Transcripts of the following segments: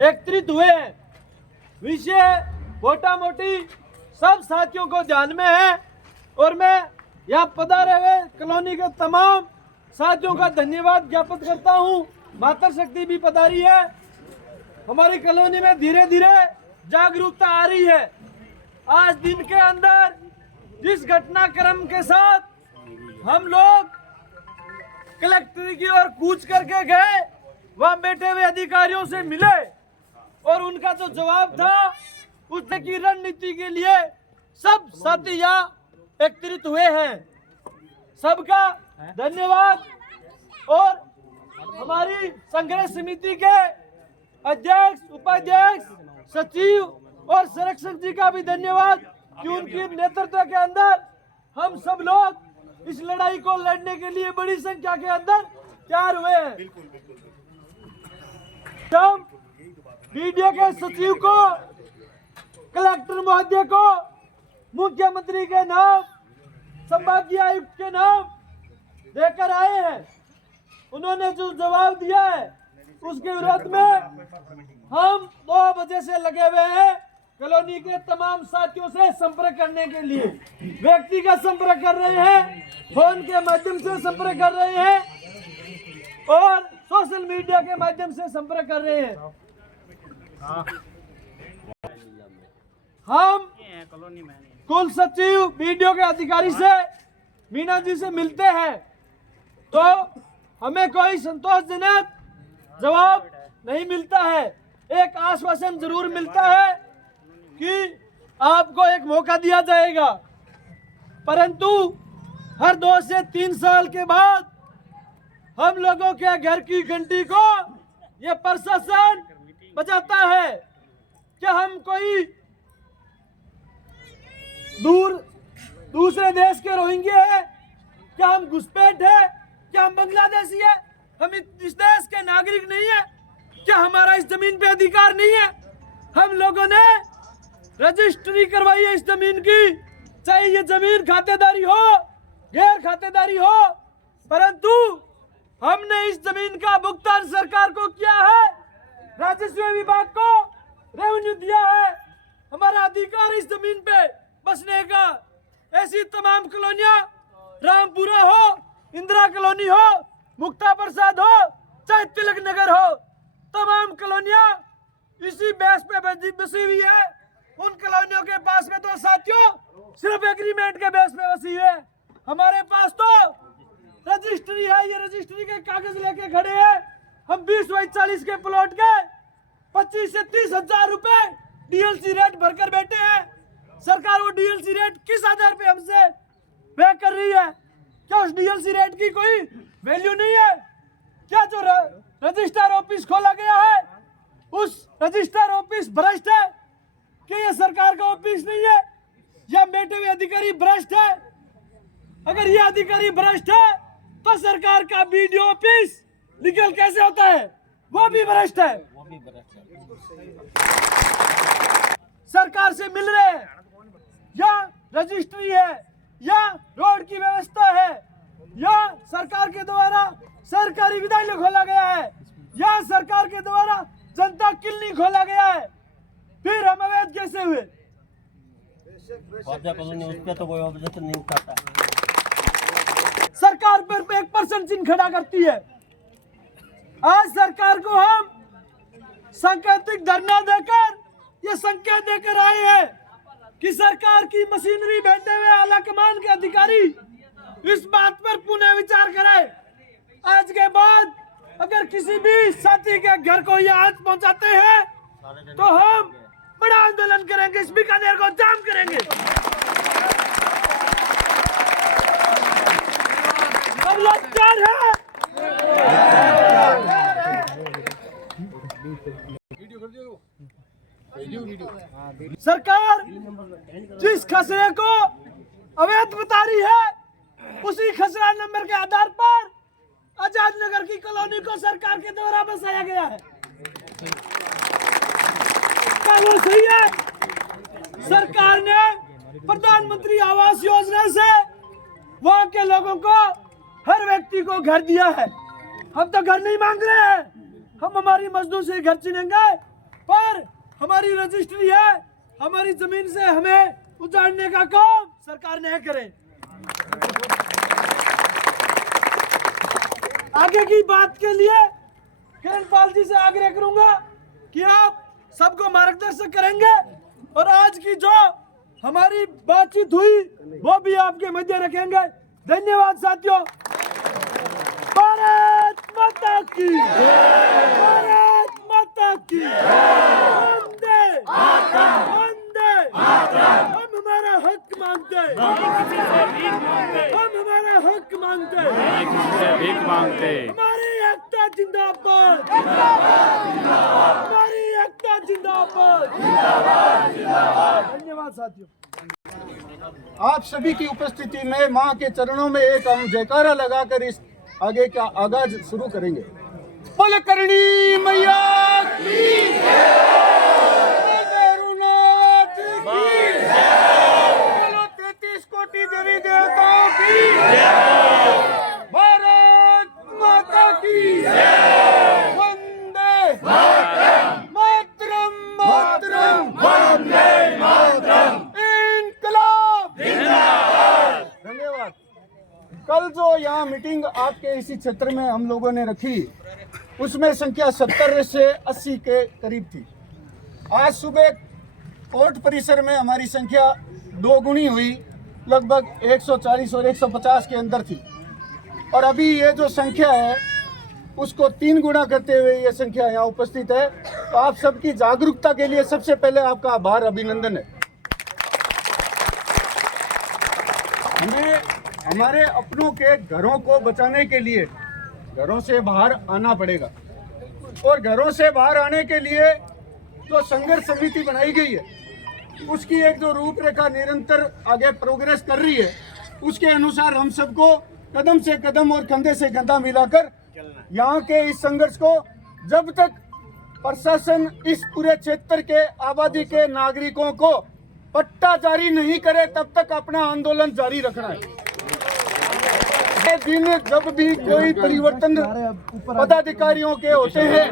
एकत्रित हुए हैं। विषय मोटा मोटी सब साथियों को ध्यान में है और मैं यहाँ पधारे हुए कॉलोनी के तमाम साथियों का धन्यवाद ज्ञापित करता हूँ। मातृ शक्ति भी पधारी है। हमारी कॉलोनी में धीरे धीरे जागरूकता आ रही है। आज दिन के अंदर जिस घटनाक्रम के साथ हम लोग कलेक्टर की ओर कूच करके गए, वहां बैठे हुए अधिकारियों से मिले और उनका जो जवाब था उसने की रणनीति के लिए सब साथी यहाँ एकत्रित हुए हैं। सबका धन्यवाद। और हमारी संघर्ष समिति के अध्यक्ष, उपाध्यक्ष, सचिव और संरक्षक जी का भी धन्यवाद कि उनके नेतृत्व के अंदर हम सब लोग इस लड़ाई को लड़ने के लिए बड़ी संख्या के अंदर तैयार हुए हैं। हम वीडियो के सचिव को, कलेक्टर महोदय को, मुख्यमंत्री के नाम, संभागीय आयुक्त के नाम देकर आए हैं। उन्होंने जो जवाब दिया है उसके विरोध में हम 2 बजे से लगे हुए हैं कॉलोनी के तमाम साथियों से संपर्क करने के लिए। व्यक्तिगत संपर्क कर रहे हैं, फोन के माध्यम से संपर्क कर रहे हैं और सोशल मीडिया के माध्यम से संपर्क कर रहे हैं। हम कुल सचिव वीडियो के अधिकारी से, मीना जी से मिलते हैं तो हमें कोई संतोषजनक जवाब नहीं मिलता है। एक आश्वासन जरूर मिलता है कि आपको एक मौका दिया जाएगा, परंतु हर 2 से 3 साल के बाद हम लोगों के घर की घंटी को यह प्रशासन बजाता है। क्या हम कोई दूसरे देश के रोहिंग्या है? क्या हम घुसपैठ है? क्या हम बांग्लादेशी है? हम इस देश के नागरिक नहीं है? क्या हमारा इस जमीन पे अधिकार नहीं है? हम लोगों ने रजिस्ट्री करवाई है इस जमीन की, चाहे ये जमीन खातेदारी हो, गैर खातेदारी हो, परंतु हमने इस जमीन का भुगतान सरकार को किया है, राजस्व विभाग को रेवेन्यू दिया है। हमारा अधिकार इस जमीन पे बसने का। ऐसी तमाम कॉलोनियां, रामपुरा हो, इंदिरा कॉलोनी हो, मुक्ता प्रसाद हो, चाहे तिलक नगर हो, तमाम कॉलोनियां इसी बेस पे बसी हुई है। उन कॉलोनियों के पास में तो साथियों सिर्फ एग्रीमेंट के बेस पे बसी है। हमारे पास तो रजिस्ट्री है। ये रजिस्ट्री के कागज लेके खड़े हैं। हम 20 बाई 40 के प्लॉट के 25 से 30 हजार रुपए डीएलसी रेट भरकर बैठे हैं। सरकार वो डीएलसी रेट किस आधार पे हमसे पे कर रही है? क्या उस डीएलसी रेट की कोई वैल्यू नहीं है? क्या जो रजिस्टर ऑफिस खोला गया है उस रजिस्टर ऑफिस भ्रष्ट है? क्या ये सरकार का ऑफिस नहीं है? या बैठे हुए अधिकारी भ्रष्ट है? अगर ये अधिकारी भ्रष्ट है तो सरकार का बीडीओ ऑफिस लीगल कैसे होता है? वो भी भ्रष्ट है। सरकार से मिल रहे हैं या रजिस्ट्री है या रोड की व्यवस्था है या सरकार के द्वारा सरकारी विद्यालय खोला गया है या सरकार के द्वारा जनता क्लिनिक खोला गया है, फिर हम अवैध कैसे हुए? तो कोई ऑब्जेक्शन नहीं उठाता। सरकार पर 1% चिन्ह खड़ा करती है। आज सरकार को हम सांकेतिक धरना देकर ये संकेत देकर आए हैं कि सरकार की मशीनरी बैठे हुए आला कमान के अधिकारी इस बात पर पुनः विचार करें। आज के बाद अगर किसी भी साथी के घर को ये हाथ पहुंचाते हैं तो हम बड़ा आंदोलन करेंगे, इस बीकानेर को जाम करेंगे। हम लोग तैयार हैं। सरकार जिस खसरे को अवैध बता रही है उसी खसरा नंबर के आधार पर आजाद नगर की कॉलोनी को सरकार के द्वारा बसाया गया है। वो सही है। सरकार ने प्रधानमंत्री आवास योजना से वहां के लोगों को, हर व्यक्ति को घर दिया है। हम तो घर नहीं मांग रहे हैं, हम हमारी मजदूर से घर चुनेंगे पर हमारी रजिस्ट्री है, हमारी जमीन से हमें उजाड़ने का काम सरकार न करे। आगे की बात के लिए किरणपाल जी से आग्रह करूंगा कि आप सबको मार्गदर्शन करेंगे और आज की जो हमारी बातचीत हुई वो भी आपके मध्य रखेंगे। धन्यवाद साथियों। भारत माता की, भारत माता की, वंदे वंदे। हम हमारा हक मांगते, हम हमारा हक मांगते, हमारी एकता जिंदाबाद, हमारी एकता जिंदाबाद। धन्यवाद साथियों। आप सभी की उपस्थिति में मां के चरणों में एक हम जयकारा लगाकर इस आगे का आगाज शुरू करेंगे। बोल करणी मैया की जय, भैरवनाथ की जय, बोलो 33 कोटि देवी देवताओं की जय, भारत माता की जय, वंदे मातरम, मातरम, वंदे मातरम, इनकलाब जिंदाबाद। धन्यवाद। कल जो यहाँ मीटिंग आपके इसी क्षेत्र में हम लोगों ने रखी, उसमें संख्या 70 से 80 के करीब थी। आज सुबह कोर्ट परिसर में हमारी संख्या 2 गुनी हुई, लगभग 140 और 150 के अंदर थी, और अभी ये जो संख्या है उसको 3 गुना करते हुए ये संख्या यहाँ उपस्थित है। तो आप सबकी जागरूकता के लिए सबसे पहले आपका आभार, अभिनंदन है। हमें हमारे अपनों के घरों को बचाने के लिए घरों से बाहर आना पड़ेगा, और घरों से बाहर आने के लिए जो संघर्ष समिति बनाई गई है उसकी एक जो रूपरेखा निरंतर आगे प्रोग्रेस कर रही है, उसके अनुसार हम सबको कदम से कदम और कंधे से कंधा मिलाकर यहाँ के इस संघर्ष को, जब तक प्रशासन इस पूरे क्षेत्र के आबादी के नागरिकों को पट्टा जारी नहीं करे तब तक अपना आंदोलन जारी रखना है। ये दिन जब भी कोई परिवर्तन पदाधिकारियों के होते हैं,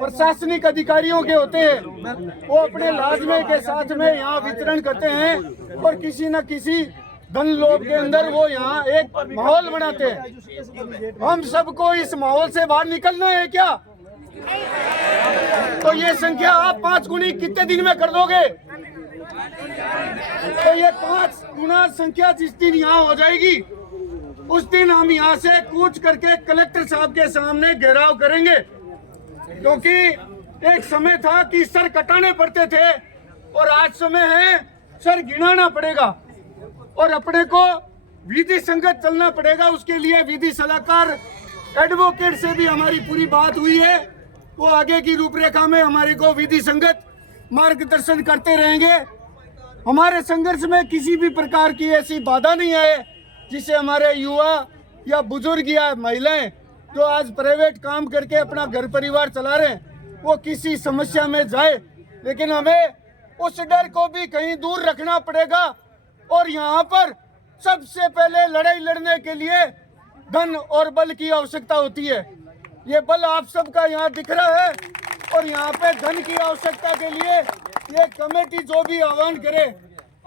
प्रशासनिक अधिकारियों के होते हैं, वो अपने लाजमे के साथ में यहाँ वितरण करते हैं और किसी न किसी धन लोभ के अंदर वो यहाँ एक माहौल बनाते हैं। हम सबको इस माहौल से बाहर निकलना है क्या? तो ये संख्या आप 5 गुनी कितने दिन में कर दोगे? तो ये 5 गुना संख्या जिस दिन यहाँ हो जाएगी, उस दिन हम यहाँ से कूच करके कलेक्टर साहब के सामने घेराव करेंगे, क्योंकि एक समय था कि सर कटाने पड़ते थे और आज समय है सर गिनाना पड़ेगा और अपने को विधि संगत चलना पड़ेगा। उसके लिए विधि सलाहकार एडवोकेट से भी हमारी पूरी बात हुई है, वो आगे की रूपरेखा में हमारे को विधि संगत मार्गदर्शन करते रहेंगे। हमारे संघर्ष में किसी भी प्रकार की ऐसी बाधा नहीं आए जिससे हमारे युवा या बुजुर्ग या महिलाएं जो आज प्राइवेट काम करके अपना घर परिवार चला रहे हैं वो किसी समस्या में जाए, लेकिन हमें उस डर को भी कहीं दूर रखना पड़ेगा। और यहाँ पर सबसे पहले लड़ाई लड़ने के लिए धन और बल की आवश्यकता होती है। ये बल आप सबका यहाँ दिख रहा है, और यहाँ पे धन की आवश्यकता के लिए ये कमेटी जो भी आह्वान करे,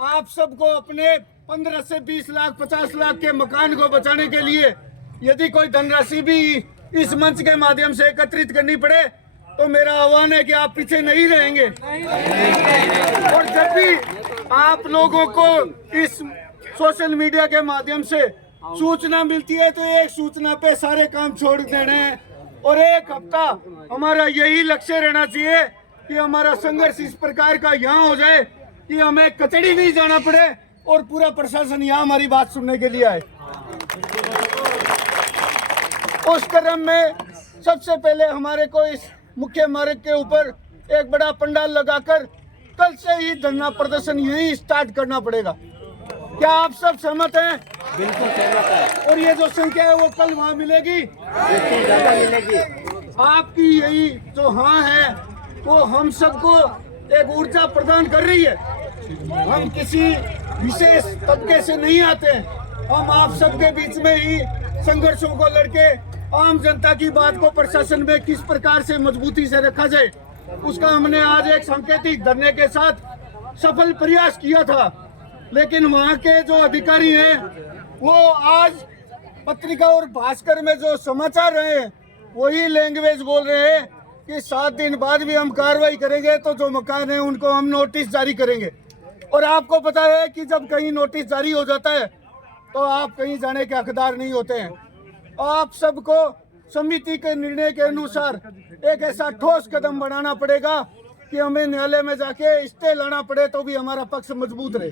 आप सबको अपने 15 से 20 लाख 50 लाख के मकान को बचाने के लिए यदि कोई धनराशि भी इस मंच के माध्यम से एकत्रित करनी पड़े तो मेरा आह्वान है कि आप पीछे नहीं रहेंगे। और जब भी आप लोगों को इस सोशल मीडिया के माध्यम से सूचना मिलती है तो एक सूचना पे सारे काम छोड़ देने हैं, और एक हफ्ता हमारा यही लक्ष्य रहना चाहिए कि हमारा संघर्ष इस प्रकार का यहाँ हो जाए कि हमें कचहरी नहीं जाना पड़े और पूरा प्रशासन यहाँ हमारी बात सुनने के लिए आए। उस क्रम में सबसे पहले हमारे को इस मुख्य मार्ग के ऊपर एक बड़ा पंडाल लगाकर कल से ही धरना प्रदर्शन यही स्टार्ट करना पड़ेगा। क्या आप सब सहमत हैं? बिल्कुल सहमत है। और ये जो संख्या है वो कल वहाँ मिलेगी, इससे ज्यादा मिलेगी। आपकी यही जो हाँ है वो हम सबको एक ऊर्जा प्रदान कर रही है। हम किसी विशेष तबके से नहीं आते, हम आप सबके बीच में ही संघर्षों को लड़के आम जनता की बात को प्रशासन में किस प्रकार से मजबूती से रखा जाए उसका हमने आज एक सांकेतिक धरने के साथ सफल प्रयास किया था, लेकिन वहाँ के जो अधिकारी हैं वो आज पत्रिका और भास्कर में जो समाचार रहे हैं वही लैंग्वेज बोल रहे हैं कि 7 दिन बाद भी हम कार्रवाई करेंगे, तो जो मकान है उनको हम नोटिस जारी करेंगे। और आपको पता है कि जब कहीं नोटिस जारी हो जाता है तो आप कहीं जाने के हकदार नहीं होते हैं। आप सबको समिति के निर्णय के अनुसार एक ऐसा ठोस कदम बढ़ाना पड़ेगा कि हमें न्यायालय में जाके स्टे लाना पड़े तो भी हमारा पक्ष मजबूत रहे।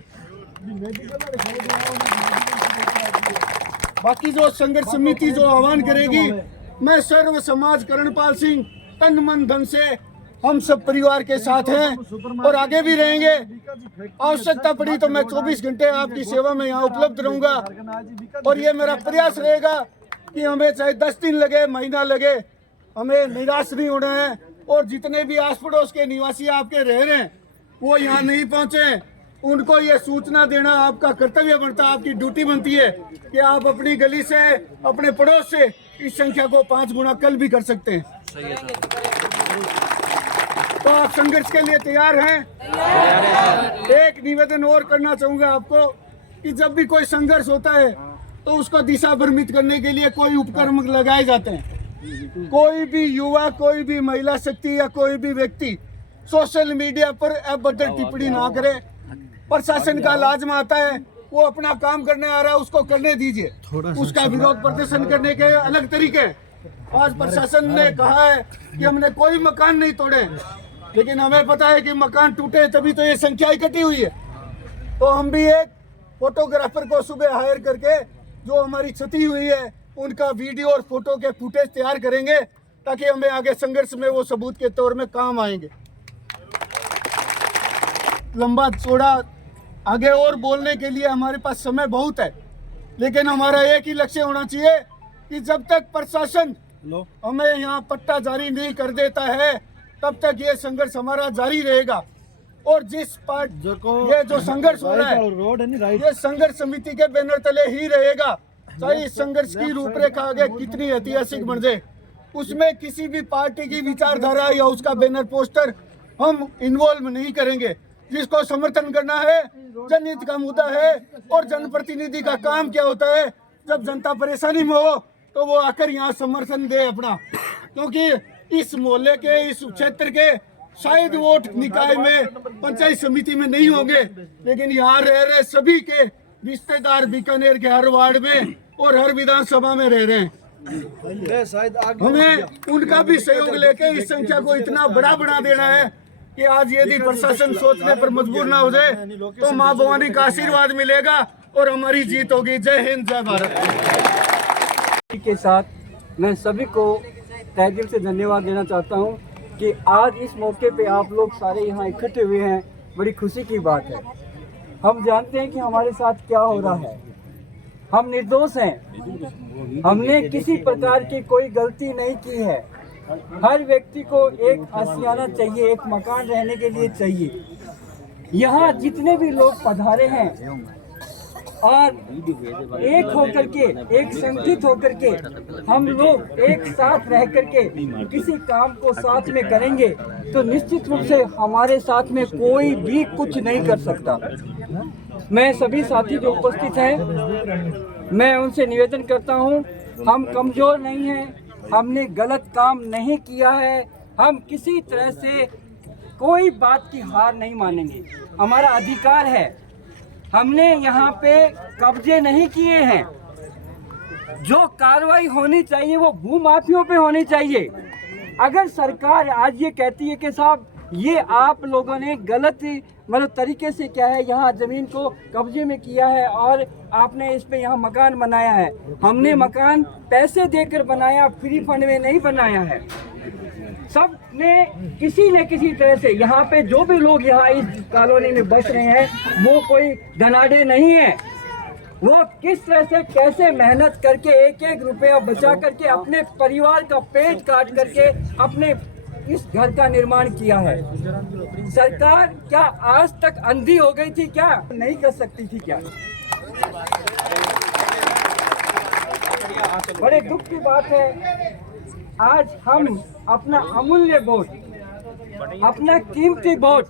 बाकी जो संघर्ष समिति जो आह्वान करेगी, मैं सर्व समाज करणपाल सिंह तन मन धन से हम सब परिवार के साथ हैं और आगे भी रहेंगे। आवश्यकता पड़ी तो मैं 24 घंटे आपकी सेवा में यहाँ उपलब्ध रहूंगा और ये मेरा प्रयास रहेगा कि हमें चाहे 10 दिन लगे, महीना लगे, हमें निराश नहीं होना है। और जितने भी आस पड़ोस के निवासी आपके रह रहे हैं वो यहाँ नहीं पहुँचे, उनको ये सूचना देना आपका कर्तव्य बनता है, आपकी ड्यूटी बनती है कि आप अपनी गली से, अपने पड़ोस से इस संख्या को 5 गुना कल भी कर सकते हैं। तो आप संघर्ष के लिए तैयार हैं? एक निवेदन और करना चाहूंगा आपको कि जब भी कोई संघर्ष होता है तो उसको दिशा भ्रमित करने के लिए कोई उपकरण लगाए जाते हैं। कोई भी युवा, कोई भी महिला शक्ति या कोई भी व्यक्ति सोशल मीडिया पर अभद्र टिप्पणी ना करे। प्रशासन का लाजमा आता है, वो अपना काम करने आ रहा है, उसको करने दीजिए। उसका विरोध प्रदर्शन करने के अलग तरीके। आज प्रशासन ने कहा है कि हमने कोई मकान नहीं तोड़े, लेकिन हमें पता है कि मकान टूटे तभी तो ये संख्या इकट्ठी हुई है। तो हम भी एक फोटोग्राफर को सुबह हायर करके जो हमारी क्षति हुई है उनका वीडियो और फोटो के फुटेज तैयार करेंगे ताकि हमें आगे संघर्ष में वो सबूत के तौर में काम आएंगे। लंबा चौड़ा आगे और बोलने के लिए हमारे पास समय बहुत है, लेकिन हमारा एक ही लक्ष्य होना चाहिए कि जब तक प्रशासन हमें यहाँ पट्टा जारी नहीं कर देता है तब तक ये संघर्ष हमारा जारी रहेगा। और जिस पार्ट ये जो संघर्ष हो रहा है ये संघर्ष समिति के बैनर तले ही रहेगा, चाहे इस संघर्ष की रूपरेखा आगे कितनी ऐतिहासिक बन जाए, उसमें किसी भी पार्टी की विचारधारा या उसका बैनर पोस्टर हम इन्वॉल्व नहीं करेंगे। जिसको समर्थन करना है जनहित का मुद्दा है और जनप्रतिनिधि का काम क्या होता है, जब जनता परेशानी में हो तो वो आकर यहाँ समर्थन दे अपना। क्योंकि इस मोहल्ले के, इस क्षेत्र के शायद वोट निकाय में, पंचायत समिति में नहीं होंगे, लेकिन यहाँ रह रहे सभी के रिश्तेदार बीकानेर के हर वार्ड में और हर विधानसभा में रह रहे हैं। हमें उनका भी सहयोग लेके इस संख्या को इतना बड़ा बना देना है कि आज यदि प्रशासन सोचने पर मजबूर ना हो जाए तो माँ भवानी का आशीर्वाद मिलेगा और हमारी जीत होगी। जय हिंद, जय भारत। के साथ मैं सभी को तहे दिल से धन्यवाद देना चाहता हूं कि आज इस मौके पे आप लोग सारे यहाँ इकट्ठे हुए हैं, बड़ी खुशी की बात है। हम जानते हैं कि हमारे साथ क्या हो रहा है, हम निर्दोष हैं, हमने किसी प्रकार की कोई गलती नहीं की है। हर व्यक्ति को एक आशियाना चाहिए, एक मकान रहने के लिए चाहिए। यहाँ जितने भी लोग पधारे हैं और एक होकर के, एक संगठित होकर के हम लोग एक साथ रह करके किसी काम को साथ में करेंगे तो निश्चित रूप से हमारे साथ में कोई भी कुछ नहीं कर सकता। मैं सभी साथी जो उपस्थित हैं, मैं उनसे निवेदन करता हूं, हम कमज़ोर नहीं हैं, हमने गलत काम नहीं किया है, हम किसी तरह से कोई बात की हार नहीं मानेंगे। हमारा अधिकार है, हमने यहाँ पे कब्जे नहीं किए हैं। जो कार्रवाई होनी चाहिए वो भूमाफियों पे होनी चाहिए। अगर सरकार आज ये कहती है कि साहब ये आप लोगों ने गलत मतलब तरीके से क्या है यहाँ ज़मीन को कब्जे में किया है और आपने इस पे यहाँ मकान बनाया है, हमने मकान पैसे देकर बनाया, फ्री फंड में नहीं बनाया है। सब ने किसी न किसी तरह से यहाँ पे जो भी लोग यहाँ इस कॉलोनी में बस रहे हैं वो कोई धनाढ़े नहीं है। वो किस तरह से कैसे मेहनत करके एक एक रुपया बचा करके अपने परिवार का पेट काट करके अपने इस घर का निर्माण किया है। सरकार क्या आज तक अंधी हो गई थी क्या? नहीं कर सकती थी क्या? बड़े दुख की बात है आज हम अपना अमूल्य वोट अपना कीमती वोट,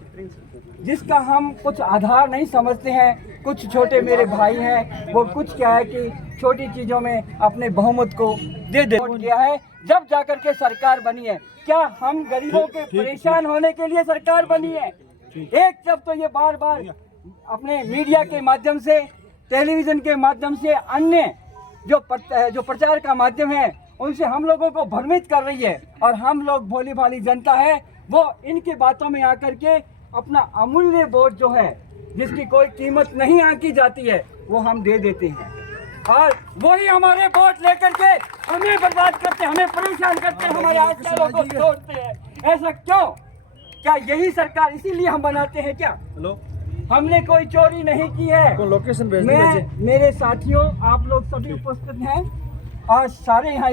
जिसका हम कुछ आधार नहीं समझते हैं, कुछ छोटे मेरे भाई हैं, वो कुछ क्या है कि छोटी चीज़ों में अपने बहुमत को दे दिया है, जब जाकर के सरकार बनी है। क्या हम गरीबों के परेशान होने के लिए सरकार बनी है? एक जब तो ये बार बार अपने मीडिया के माध्यम से, टेलीविज़न के माध्यम से, अन्य जो प्रचार का माध्यम है, उनसे हम लोगों को भ्रमित कर रही है, और हम लोग भोली भाली जनता है वो इनकी बातों में आकर के अपना अमूल्य वोट जो है, जिसकी कोई कीमत नहीं आंकी जाती है, वो हम दे देते हैं, और वही हमारे वोट लेकर के हमें बर्बाद करते, हमें परेशान करते, हमारे आसपास को तोड़ते हैं। ऐसा क्यों? क्या यही सरकार इसीलिए हम बनाते हैं क्या? हमने कोई चोरी नहीं की है। लोकेशन मेरे साथियों, आप लोग सभी उपस्थित हैं और सारे यहाँ